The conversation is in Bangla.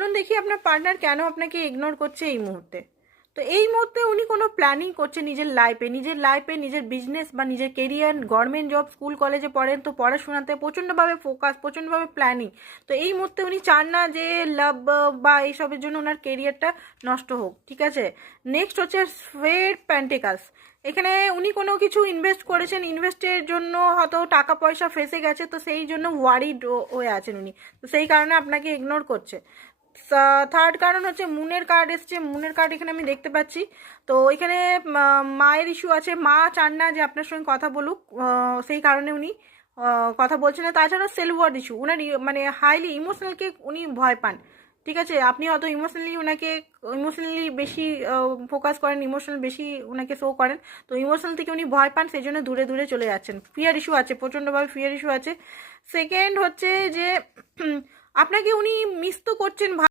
চলুন দেখি আপনার পার্টনার কেন আপনাকে ইগনোর করছে এই মুহূর্তে। তো এই মুহূর্তে উনি কোনো প্ল্যানিং করছে নিজের লাইফে নিজের বিজনেস বা নিজের কেরিয়ার, গভর্নমেন্ট জব, স্কুল কলেজে পড়েন তো পড়াশোনাতে প্রচণ্ডভাবে ফোকাস, প্রচণ্ডভাবে প্ল্যানিং। তো এই মুহূর্তে উনি চান না যে লাভ বা এইসবের জন্য ওনার কেরিয়ারটা নষ্ট হোক, ঠিক আছে। নেক্সট হচ্ছে স্পেড পেন্টিকালস। এখানে উনি কোনো কিছু ইনভেস্ট করেছেন, ইনভেস্টের জন্য হয়তো টাকা পয়সা ফেসে গেছে, তো সেই জন্য ওয়ারিড হয়ে আছেন উনি, তো সেই কারণে আপনাকে ইগনোর করছে। থার্ড কারণ হচ্ছে মুনের কার্ড এসছে, মুনের কার্ড এখানে আমি দেখতে পাচ্ছি। তো এখানে মায়ের ইস্যু আছে, মা চান না যে আপনার সঙ্গে কথা বলুক, সেই কারণে উনি কথা বলছেন না। তাছাড়া সেলফ ওয়ার্থ ইস্যু, উনার মানে হাইলি ইমোশনালকে উনি ভয় পান, ঠিক আছে। আপনি হয়তো ইমোশনালি বেশি ফোকাস করেন, ইমোশনাল বেশি ওনাকে শো করেন, তো ইমোশনাল থেকে উনি ভয় পান, সেই জন্য দূরে দূরে চলে যাচ্ছেন। ফিয়ার ইস্যু আছে, প্রচণ্ডভাবে ফিয়ার ইস্যু আছে। সেকেন্ড হচ্ছে যে আপনাকে উনি মিস তো করছেন